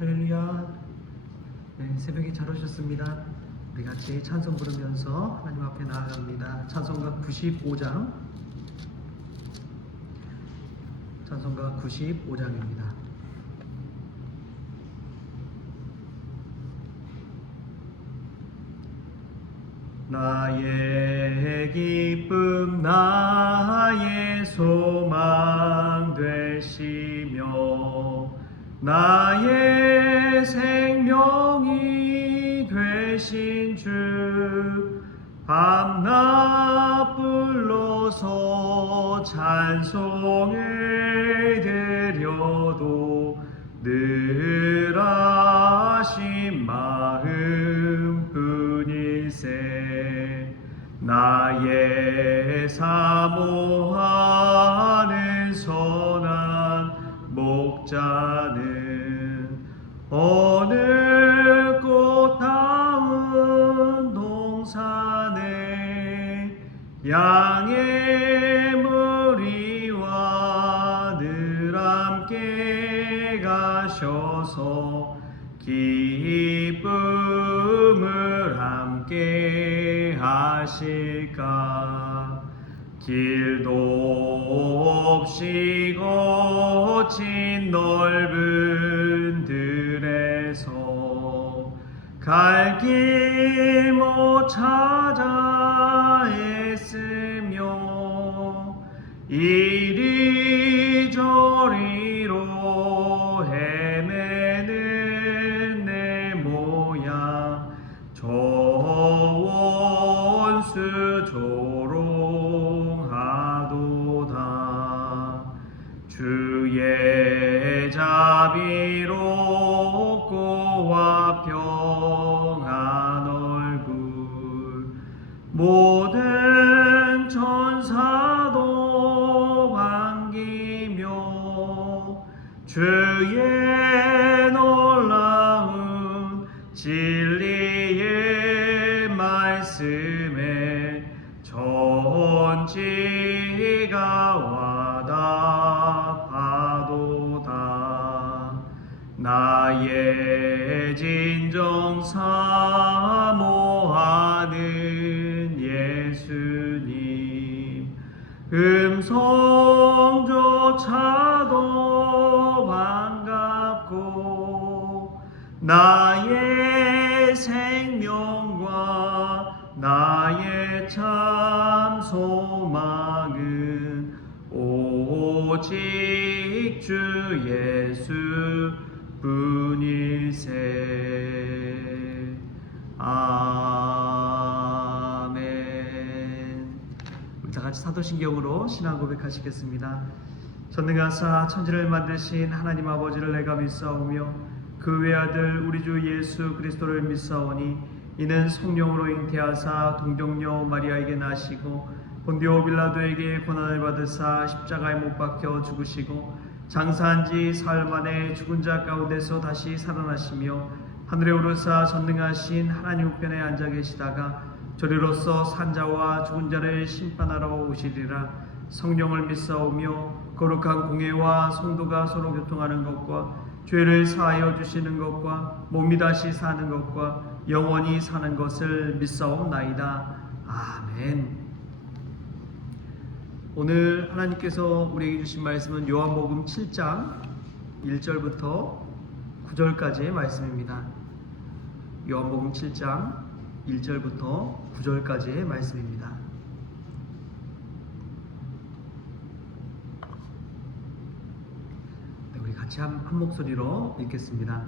할렐루야. 네, 새벽에 잘 오셨습니다. 우리 같이 찬송 부르면서 하나님 앞에 나아갑니다. 찬송가 95장. 찬송가 95장입니다. 나의 기쁨 나의 소망 되시며 나의 생명이 되신 주 밤낮 불러서 찬송을 드려도 늘 하신 마음뿐일세 나의 사모하는 선한 목자는 어느 꽃다운 동산에 양의 무리와 늘 함께 가셔서 기쁨을 함께 하실까. 길도 없이 거친 넓은 들에서 갈 길 못 찾아 애쓰며 이리저리로 헤매는 내 모양 저 원수 조롱하도다. 주의 자비롭고와 평안 얼굴 모든 천사도 반기며 주의 놀라운 진리의 말씀에 전지가 와닿아도다. 나의 진정 사모하는 예수님 음성조차도 반갑고 나의 생명과 나의 참 소망은 오직 주 예수 뿐일세. 아멘. 우리 다 같이 사도신경으로 신앙 고백하시겠습니다. 전능하사 천지를 만드신 하나님 아버지를 내가 믿사오며 그 외아들 우리 주 예수 그리스도를 믿사오니 이는 성령으로 잉태하사 동정녀 마리아에게 나시고 본디오 빌라도에게 고난을 받으사 십자가에 못 박혀 죽으시고 장사한 지 사흘 만에 죽은 자 가운데서 다시 살아나시며 하늘에 오르사 전능하신 하나님 우편에 앉아 계시다가 저리로서 산자와 죽은 자를 심판하러 오시리라. 성령을 믿사오며 거룩한 공회와 성도가 서로 교통하는 것과 죄를 사하여 주시는 것과 몸이 다시 사는 것과 영원히 사는 것을 믿사옵나이다. 아멘. 오늘 하나님께서 우리에게 주신 말씀은 요한복음 7장 1절부터 9절까지의 말씀입니다. 요한복음 7장 1절부터 9절까지의 말씀입니다. 네, 우리 같이 한 목소리로 읽겠습니다.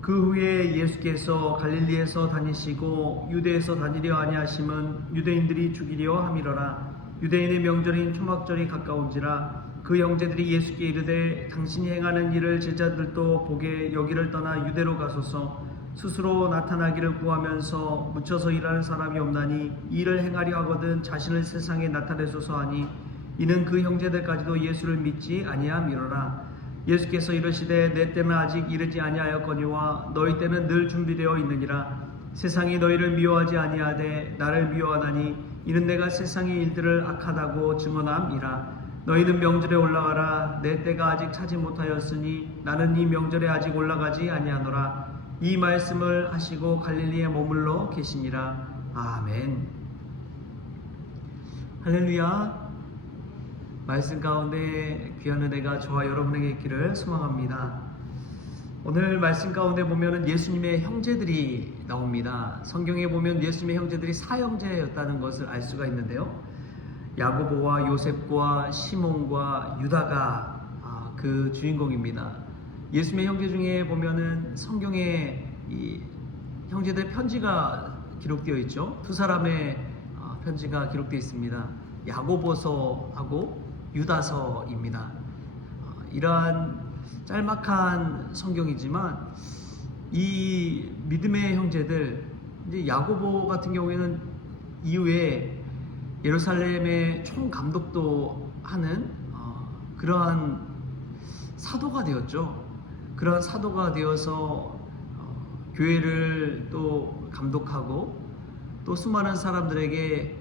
그 후에 예수께서 갈릴리에서 다니시고 유대에서 다니려 아니하심은 유대인들이 죽이려 함이러라. 유대인의 명절인 초막절이 가까운지라. 그 형제들이 예수께 이르되 당신이 행하는 일을 제자들도 보게 여기를 떠나 유대로 가소서. 스스로 나타나기를 구하면서 묻혀서 일하는 사람이 없나니 일을 행하려 하거든 자신을 세상에 나타내소서 하니 이는 그 형제들까지도 예수를 믿지 아니함이로라. 예수께서 이르시되 내 때는 아직 이르지 아니하였거니와 너희 때는 늘 준비되어 있느니라. 세상이 너희를 미워하지 아니하되 나를 미워하나니 이는 내가 세상의 일들을 악하다고 증언함이라. 너희는 명절에 올라가라. 내 때가 아직 차지 못하였으니 나는 이 명절에 아직 올라가지 아니하노라. 이 말씀을 하시고 갈릴리에 머물러 계시니라. 아멘. 할렐루야. 말씀 가운데 귀한 은혜가 저와 여러분에게 있기를 소망합니다. 오늘 말씀 가운데 보면은 예수님의 형제들이 나옵니다. 성경에 보면 예수님의 형제들이 사형제였다는 것을 알 수가 있는데요. 야고보와 요셉과 시몬과 유다가 그 주인공입니다. 예수님의 형제 중에 보면은 성경에 이 형제들의 편지가 기록되어 있죠. 두 사람의 편지가 기록되어 있습니다. 야고보서하고 유다서입니다. 이러한 짤막한 성경이지만 이 믿음의 형제들, 이제 야고보 같은 경우에는 이후에 예루살렘의 총감독도 하는 그러한 사도가 되었죠. 그러한 사도가 되어서 교회를 또 감독하고 또 수많은 사람들에게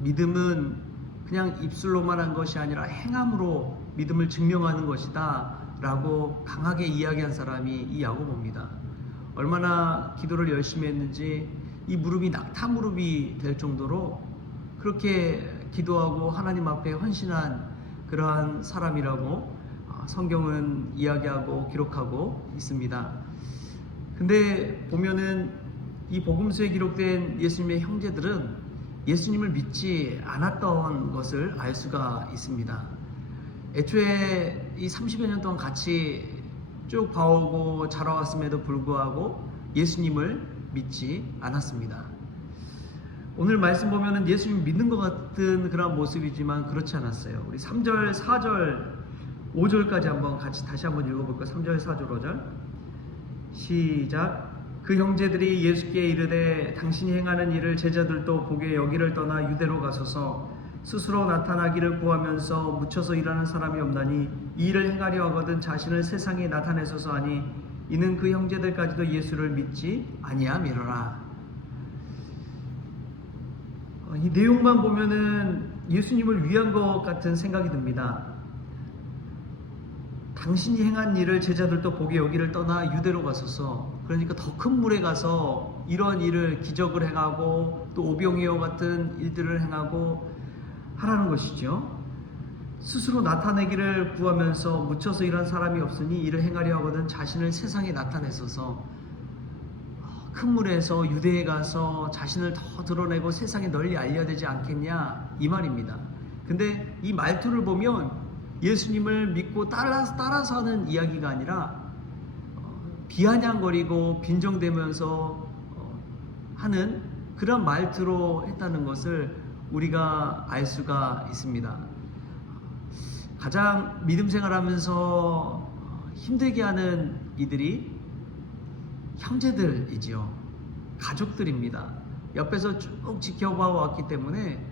믿음은 그냥 입술로만 한 것이 아니라 행함으로 믿음을 증명하는 것이다 라고 강하게 이야기한 사람이 이 야고보입니다. 얼마나 기도를 열심히 했는지 이 무릎이 낙타 무릎이 될 정도로 그렇게 기도하고 하나님 앞에 헌신한 그러한 사람이라고 성경은 이야기하고 기록하고 있습니다. 근데 보면은 이 복음서에 기록된 예수님의 형제들은 예수님을 믿지 않았던 것을 알 수가 있습니다. 애초에 이 30여 년 동안 같이 쭉 봐오고 자라왔음에도 불구하고 예수님을 믿지 않았습니다. 오늘 말씀 보면은 예수님 믿는 것 같은 그런 모습이지만 그렇지 않았어요. 우리 3절, 4절, 5절까지 한번 같이 다시 한번 읽어볼까요? 3절, 4절, 5절 시작. 그 형제들이 예수께 이르되 당신이 행하는 일을 제자들도 보게 여기를 떠나 유대로 가소서. 스스로 나타나기를 구하면서 묻혀서 일하는 사람이 없나니 이 일을 행하려 하거든 자신을 세상에 나타내소서 하니 이는 그 형제들까지도 예수를 믿지 아니함이로라. 이 내용만 보면은 예수님을 위한 것 같은 생각이 듭니다. 당신이 행한 일을 제자들도 보게 여기를 떠나 유대로 가소서. 그러니까 더 큰 물에 가서 이런 일을 기적을 행하고 또 오병이어 같은 일들을 행하고 하라는 것이죠. 스스로 나타내기를 구하면서 묻혀서 일한 사람이 없으니 이를 행하려 하거든 자신을 세상에 나타내소서. 큰 물에서 유대에 가서 자신을 더 드러내고 세상에 널리 알려야 되지 않겠냐 이 말입니다. 근데 이 말투를 보면 예수님을 믿고 따라서 하는 이야기가 아니라 비아냥거리고 빈정대면서 하는 그런 말투로 했다는 것을 우리가 알 수가 있습니다. 가장 믿음 생활하면서 힘들게 하는 이들이 형제들이지요. 가족들입니다. 옆에서 쭉 지켜봐 왔기 때문에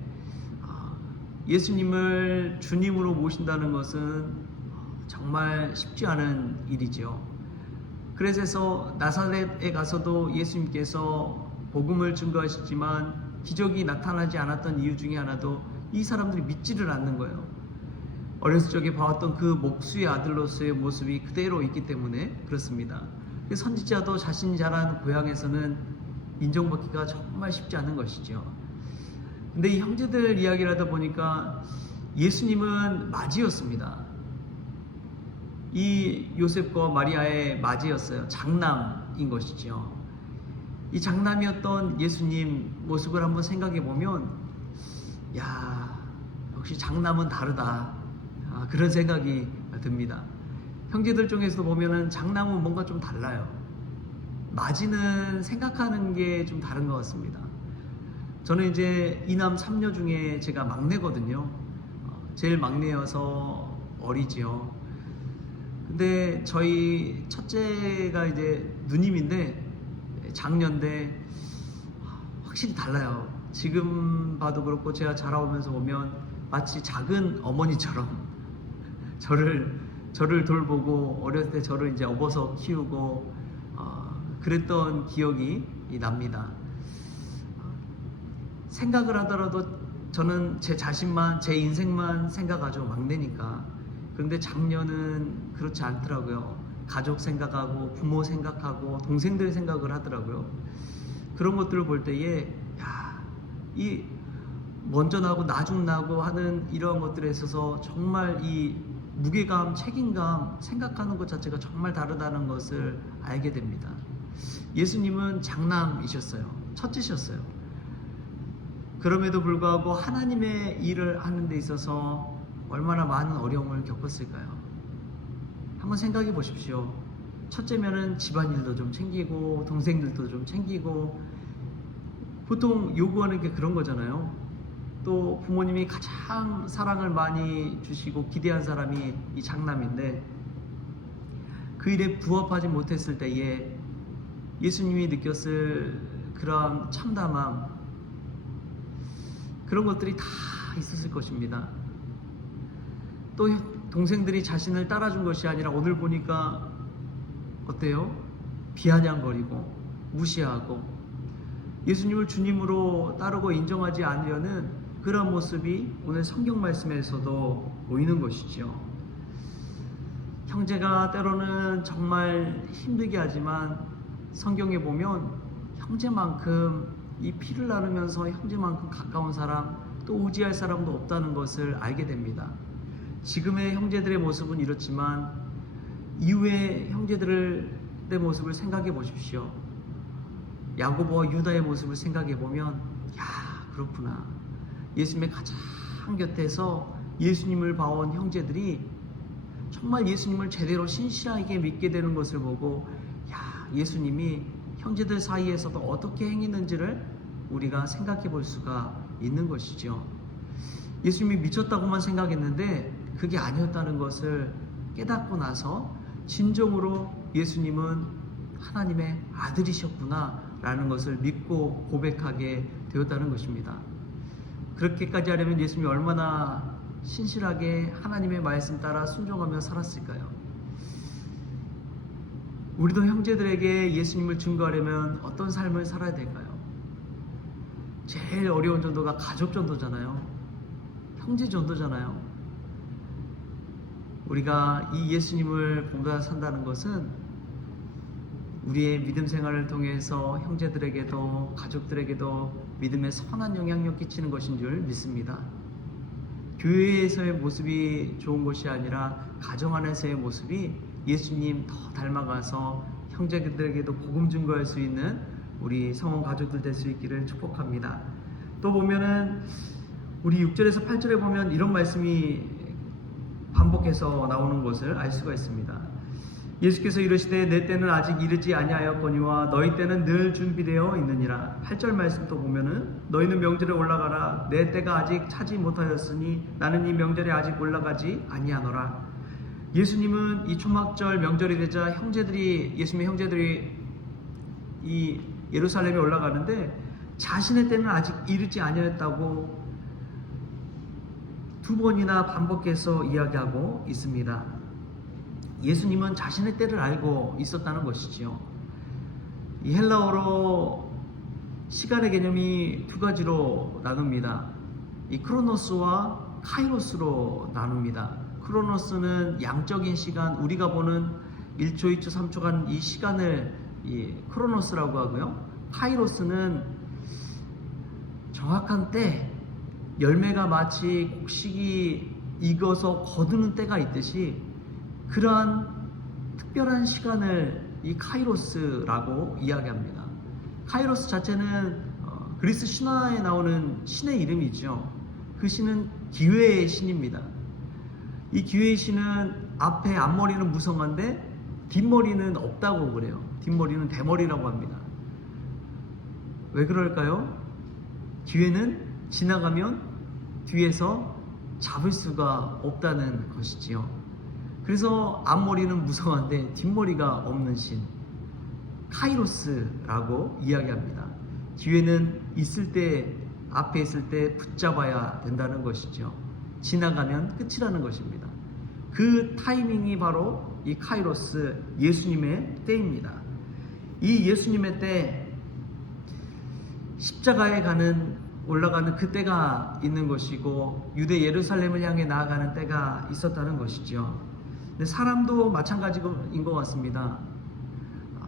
예수님을 주님으로 모신다는 것은 정말 쉽지 않은 일이죠. 그래서 나사렛에 가서도 예수님께서 복음을 증거하시지만 기적이 나타나지 않았던 이유 중에 하나도 이 사람들이 믿지를 않는 거예요. 어렸을 적에 봐왔던 그 목수의 아들로서의 모습이 그대로 있기 때문에 그렇습니다. 선지자도 자신이 자란 고향에서는 인정받기가 정말 쉽지 않은 것이죠. 근데 이 형제들 이야기를 하다 보니까 예수님은 맞이였습니다. 이 요셉과 마리아의 맞이였어요. 장남인 것이죠. 이 장남이었던 예수님 모습을 한번 생각해 보면 야, 역시 장남은 다르다. 그런 생각이 듭니다. 형제들 중에서도 보면은 장남은 뭔가 좀 달라요. 맞이는 생각하는 게 좀 다른 것 같습니다. 저는 이제 이남 3녀 중에 제가 막내거든요. 제일 막내여서 어리지요. 근데 저희 첫째가 이제 누님인데 장녀인데 확실히 달라요. 지금 봐도 그렇고 제가 자라오면서 보면 마치 작은 어머니처럼 저를 돌보고 어렸을 때 저를 이제 업어서 키우고 그랬던 기억이 납니다. 생각을 하더라도 저는 제 자신만, 제 인생만 생각하죠. 막내니까. 그런데 장녀는 그렇지 않더라고요. 가족 생각하고 부모 생각하고 동생들 생각을 하더라고요. 그런 것들을 볼 때에 이 먼저 나고 나중 나고 하는 이러한 것들에 있어서 정말 이 무게감, 책임감 생각하는 것 자체가 정말 다르다는 것을 알게 됩니다. 예수님은 장남이셨어요. 첫째셨어요. 그럼에도 불구하고 하나님의 일을 하는 데 있어서 얼마나 많은 어려움을 겪었을까요? 한번 생각해 보십시오. 첫째면은 집안일도 좀 챙기고 동생들도 좀 챙기고, 보통 요구하는 게 그런 거잖아요. 또 부모님이 가장 사랑을 많이 주시고 기대한 사람이 이 장남인데, 그 일에 부합하지 못했을 때에 예수님이 느꼈을 그런 참담함, 그런 것들이 다 있었을 것입니다. 또 동생들이 자신을 따라준 것이 아니라 오늘 보니까 어때요? 비아냥거리고 무시하고 예수님을 주님으로 따르고 인정하지 않으려는 그런 모습이 오늘 성경 말씀에서도 보이는 것이죠. 형제가 때로는 정말 힘들게 하지만 성경에 보면 형제만큼 이 피를 나누면서 형제만큼 가까운 사람, 또 의지할 사람도 없다는 것을 알게 됩니다. 지금의 형제들의 모습은 이렇지만 이후의 형제들의 모습을 생각해 보십시오. 야고보와 유다의 모습을 생각해 보면 그렇구나. 예수님의 가장 곁에서 예수님을 봐온 형제들이 정말 예수님을 제대로 신실하게 믿게 되는 것을 보고 예수님이 형제들 사이에서도 어떻게 행했는지를 우리가 생각해 볼 수가 있는 것이죠. 예수님이 미쳤다고만 생각했는데 그게 아니었다는 것을 깨닫고 나서 진정으로 예수님은 하나님의 아들이셨구나 라는 것을 믿고 고백하게 되었다는 것입니다. 그렇게까지 하려면 예수님이 얼마나 신실하게 하나님의 말씀 따라 순종하며 살았을까요? 우리도 형제들에게 예수님을 증거하려면 어떤 삶을 살아야 될까요? 제일 어려운 전도가 가족 전도잖아요. 형제 전도잖아요. 우리가 이 예수님을 본받아 산다는 것은 우리의 믿음 생활을 통해서 형제들에게도 가족들에게도 믿음의 선한 영향력 끼치는 것인 줄 믿습니다. 교회에서의 모습이 좋은 것이 아니라 가정 안에서의 모습이 예수님 더 닮아가서 형제들에게도 복음 증거할 수 있는 우리 성원 가족들 될 수 있기를 축복합니다. 또 보면은 우리 6절에서 8절에 보면 이런 말씀이 반복해서 나오는 것을 알 수가 있습니다. 예수께서 이르시되 내 때는 아직 이르지 아니하였거니와 너희 때는 늘 준비되어 있느니라. 8절 말씀 또 보면은 너희는 명절에 올라가라. 내 때가 아직 차지 못하였으니 나는 이 명절에 아직 올라가지 아니하노라. 예수님은 이 초막절 명절이 되자 예수님의 형제들이 이 예루살렘에 올라가는데 자신의 때는 아직 이르지 아니하였다고 두 번이나 반복해서 이야기하고 있습니다. 예수님은 자신의 때를 알고 있었다는 것이지요. 이 헬라어로 시간의 개념이 두 가지로 나눕니다. 이 크로노스와 카이로스로 나눕니다. 크로노스는 양적인 시간, 우리가 보는 1초, 2초, 3초간 이 시간을 크로노스라고 하고요. 카이로스는 정확한 때, 열매가 마치 곡식이 익어서 거두는 때가 있듯이 그러한 특별한 시간을 이 카이로스라고 이야기합니다. 카이로스 자체는 그리스 신화에 나오는 신의 이름이죠. 그 신은 기회의 신입니다. 이 기회의 신은 앞머리는 무성한데 뒷머리는 없다고 그래요. 뒷머리는 대머리라고 합니다. 왜 그럴까요? 기회는 지나가면 뒤에서 잡을 수가 없다는 것이지요. 그래서 앞머리는 무성한데 뒷머리가 없는 신, 카이로스라고 이야기합니다. 기회는 있을 때, 앞에 있을 때 붙잡아야 된다는 것이죠. 지나가면 끝이라는 것입니다. 그 타이밍이 바로 이 카이로스, 예수님의 때입니다. 이 예수님의 때, 십자가에 가는 올라가는 그 때가 있는 것이고 유대 예루살렘을 향해 나아가는 때가 있었다는 것이죠. 근데 사람도 마찬가지인 것 같습니다.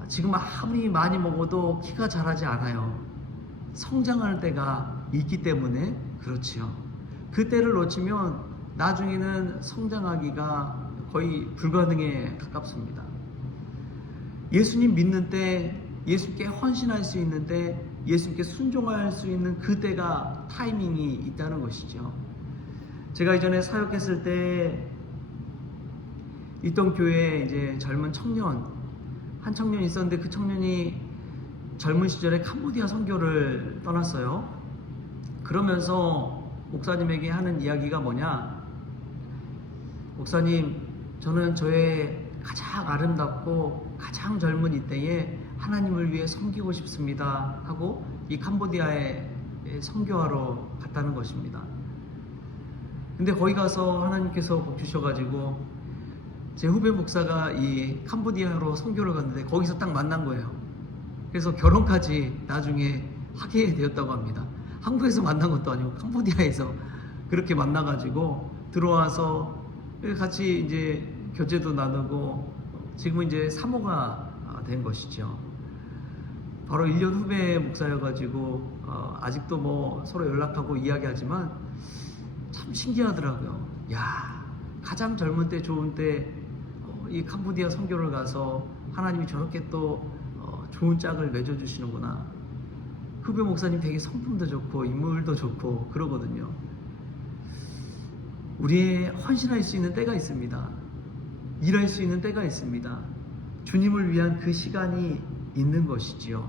지금 아무리 많이 먹어도 키가 자라지 않아요. 성장하는 때가 있기 때문에 그렇지요. 그 때를 놓치면 나중에는 성장하기가 거의 불가능에 가깝습니다. 예수님 믿는 때, 예수님께 헌신할 수 있는 때, 예수님께 순종할 수 있는 그 때가 타이밍이 있다는 것이죠. 제가 이전에 사역했을 때 있던 교회에 이제 젊은 청년, 한 청년이 있었는데 그 청년이 젊은 시절에 캄보디아 선교를 떠났어요. 그러면서 목사님에게 하는 이야기가 뭐냐? 목사님, 저는 저의 가장 아름답고 가장 젊은 이때에 하나님을 위해 섬기고 싶습니다 하고 이 캄보디아에 선교하러 갔다는 것입니다. 근데 거기 가서 하나님께서 복 주셔가지고 제 후배 목사가 이 캄보디아로 선교를 갔는데 거기서 딱 만난 거예요. 그래서 결혼까지 나중에 하게 되었다고 합니다. 한국에서 만난 것도 아니고 캄보디아에서 그렇게 만나가지고 들어와서 같이 이제 교제도 나누고 지금은 이제 사모가 된 것이죠. 바로 1년 후배 목사여가지고 아직도 뭐 서로 연락하고 이야기하지만 참 신기하더라고요. 야, 가장 젊은 때 좋은 때 이 캄보디아 선교를 가서 하나님이 저렇게 또 좋은 짝을 맺어주시는구나. 후배 목사님 되게 성품도 좋고 인물도 좋고 그러거든요. 우리의 헌신할 수 있는 때가 있습니다. 일할 수 있는 때가 있습니다. 주님을 위한 그 시간이 있는 것이지요.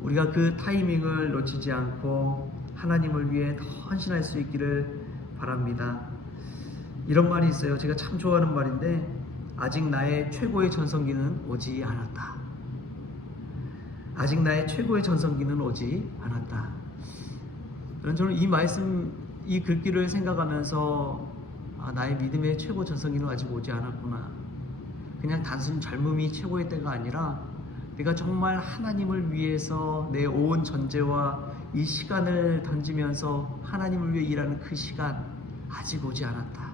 우리가 그 타이밍을 놓치지 않고 하나님을 위해 더 헌신할 수 있기를 바랍니다. 이런 말이 있어요. 제가 참 좋아하는 말인데, 아직 나의 최고의 전성기는 오지 않았다. 아직 나의 최고의 전성기는 오지 않았다. 저는 이 말씀, 이 글귀를 생각하면서 나의 믿음의 최고 전성기는 아직 오지 않았구나. 그냥 단순 젊음이 최고의 때가 아니라 내가 정말 하나님을 위해서 내 온 전제와 이 시간을 던지면서 하나님을 위해 일하는 그 시간 아직 오지 않았다.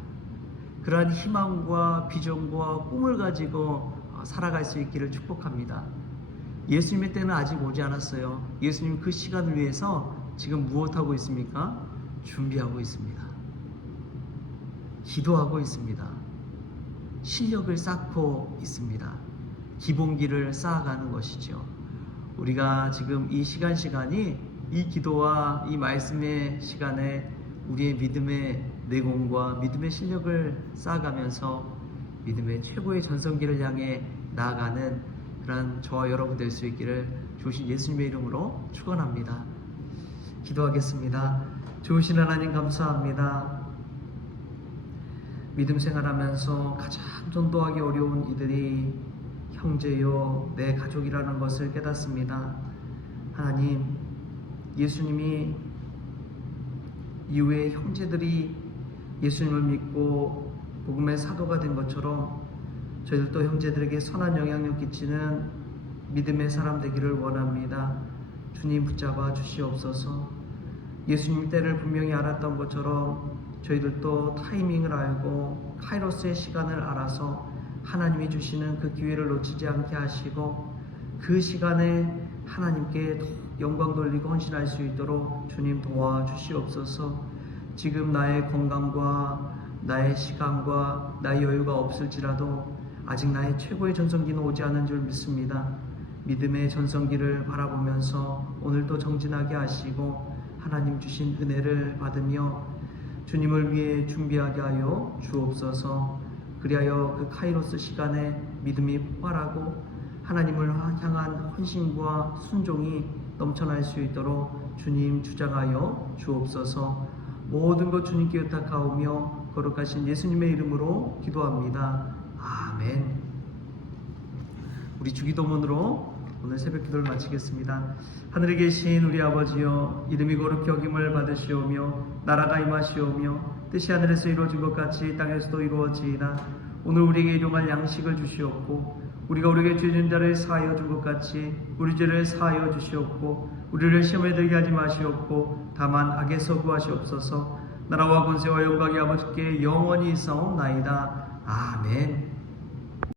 그러한 희망과 비전과 꿈을 가지고 살아갈 수 있기를 축복합니다. 예수님의 때는 아직 오지 않았어요. 예수님 그 시간을 위해서 지금 무엇하고 있습니까? 준비하고 있습니다. 기도하고 있습니다. 실력을 쌓고 있습니다. 기본기를 쌓아가는 것이죠. 우리가 지금 이 시간이 이 기도와 이 말씀의 시간에 우리의 믿음의 내공과 믿음의 실력을 쌓아가면서 믿음의 최고의 전성기를 향해 나아가는 그런 저와 여러분 될 수 있기를 주신 예수님의 이름으로 축원합니다. 기도하겠습니다. 좋으신 하나님 감사합니다. 믿음 생활하면서 가장 전도하기 어려운 이들이 형제요 내 가족이라는 것을 깨닫습니다. 하나님, 예수님이 이후에 형제들이 예수님을 믿고 복음의 사도가 된 것처럼 저희들도 형제들에게 선한 영향력 끼치는 믿음의 사람 되기를 원합니다. 주님 붙잡아 주시옵소서. 예수님 때를 분명히 알았던 것처럼 저희들도 타이밍을 알고 카이로스의 시간을 알아서 하나님이 주시는 그 기회를 놓치지 않게 하시고 그 시간에 하나님께 영광 돌리고 헌신할 수 있도록 주님 도와주시옵소서. 지금 나의 건강과 나의 시간과 나의 여유가 없을지라도 아직 나의 최고의 전성기는 오지 않은 줄 믿습니다. 믿음의 전성기를 바라보면서 오늘도 정진하게 하시고 하나님 주신 은혜를 받으며 주님을 위해 준비하게 하여 주옵소서. 그리하여 그 카이로스 시간에 믿음이 폭발하고 하나님을 향한 헌신과 순종이 넘쳐날 수 있도록 주님 주장하여 주옵소서. 모든 것 주님께 의탁하오며 거룩하신 예수님의 이름으로 기도합니다. 아멘. 우리 주기도문으로 오늘 새벽 기도를 마치겠습니다. 하늘에 계신 우리 아버지여, 이름이 거룩히 여김을 받으시오며 나라가 임하시오며 뜻이 하늘에서 이루어진 것 같이 땅에서도 이루어지이다. 오늘 우리에게 일용할 양식을 주시옵고 우리가 우리에게 죄진 자를 사하여 준 것 같이 우리 죄를 사하여 주시옵고 우리를 시험에 들게 하지 마시옵고 다만 악에서 구하시옵소서. 나라와 권세와 영광이 아버지께 영원히 있사옵나이다. 아멘.